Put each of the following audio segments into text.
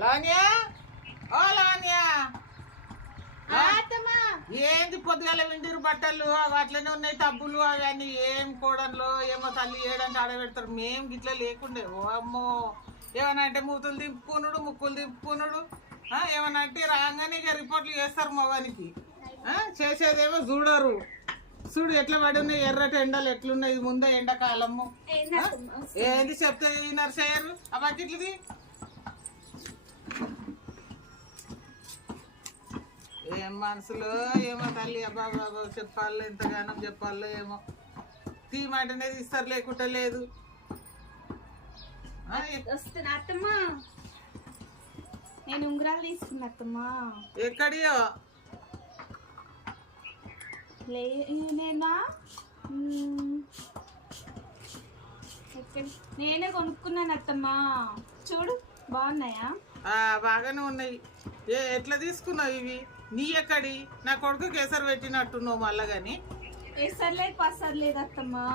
లానియా ఓ లానియా ఏంది పొద్దుగాల విండిరు బట్టలు అట్లనే ఉన్నాయి టబ్బులు అవన్నీ ఏం కోడన్లో ఏమో తల్లి ఏడంటే ఆడబెడతారు మేము గిట్లా లేకుండే ఓ అమ్మో ఏమన్నా అంటే మూతులు దింపుకునుడు ముక్కులు దింపుకునుడు ఏమన్నా అంటే రాగానే ఇక రిపోర్ట్లు చేస్తారు మొగానికి చేసేదేమో చూడరు చూడు ఎట్లా పడి ఉన్నాయి ఎర్రటి ఎండలు ఎట్లున్నాయి ముందే ఎండాకాలము ఏంది చెప్తే నర్సయ్యారు ఆ బకెట్లది ఏం మనసులో ఏమో తల్లి అబ్బా బాబా చెప్పాలో ఎంతగానో చెప్పాలో ఏమో తీయమంటేనే తీస్తారు లేకుంటే లేదు. వస్తున్నా అత్తమ్మా, నేను ఉంగరాలు తీసుకున్నా అత్తమ్మా. ఎక్కడియో నేనా నేనే కొనుక్కున్నాను అత్తమ్మా, చూడు బాగున్నాయా? బాగానే ఉన్నాయి. ఎట్లా తీసుకున్నావు ఇవి? నీ ఎక్కడి? నా కొడుకు కేసరి పెట్టినట్టున్నావు మళ్ళా గాని. కేసర్లేదు పసర్లేదు అత్తమ్మా,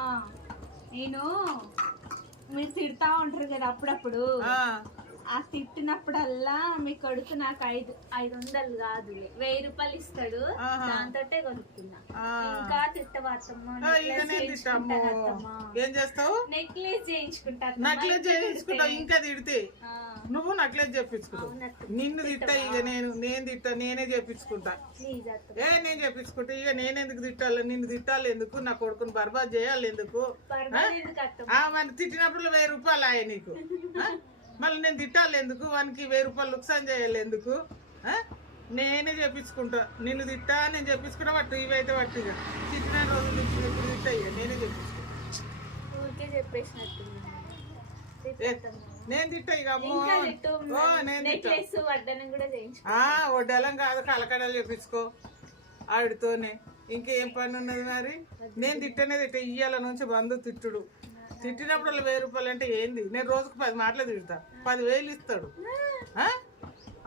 నేను మీరు తిడతా ఉంటారు కదా అప్పుడప్పుడు, ఆ తిట్టినప్పుడల్లా మీ కొడుకు నాకు 500 కాదు 1000 రూపాయలు ఇస్తాడు, దాంతో కొనుక్కున్నా. ఇంకా తిట్టవత్తమ్మా, ఏం చేస్తావు? నెక్లెస్ చేయించుకుంటారు. నక్లెస్ చేయించుకుంటావు ఇంకా తిడితే నువ్వు నక్లెస్ చేయించుకుంటావు. నిన్ను తిట్టా ఇక నేను తిట్టా, నేనే చేయించుకుంటా. నేను చేయించుకుంటా ఇక నేనెందుకు తిట్టాలి? నిన్ను తిట్టాలి ఎందుకు? నా కొడుకుని బర్బాద్ చేయాలి ఎందుకు? మన తిట్టినప్పుడు 1000 రూపాయలు అయ్యా నీకు, మళ్ళీ నేను తిట్టాలి ఎందుకు? వానికి 1000 రూపాయలు లుక్సాన్ చేయాలి ఎందుకు? నేనే చేయించుకుంటా. నిన్ను తిట్టా నేను చేయించుకుంటా. పట్టు ఇవైతే పట్టు ఇక తిట్టిన రోజులు తిట్టా ఇక నేనే చేయించుకుంటా. నేను తిట్టా ఇక అమ్మో వడ్డాలం కాదు కలకడలు చేపించుకో ఆవిడతోనే. ఇంకేం పని ఉన్నది మరి? నేను తిట్టనే తిట్టా. ఇయ్యాల నుంచి బంధు తిట్టుడు. తిట్టినప్పుడు 1000 రూపాయలు అంటే ఏంది? నేను రోజుకు 10 మాటలు తిడతా. 10,000 ఇస్తాడు.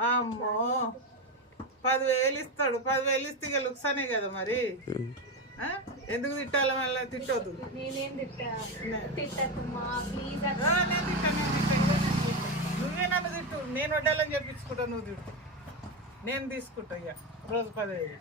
అమ్మో 10,000 ఇస్తాడు. 10,000 ఇస్తే ఇక లుక్సానే కదా మరి. ఎందుకు తిట్టాలి? మళ్ళీ తిట్టొద్దు. నువ్వే నన్ను తిట్టు, నేను వడ్డాలని చెప్పించుకుంటా, నువ్వు తిట్టు. నేను తీసుకుంటా ఇక రోజు 10,000.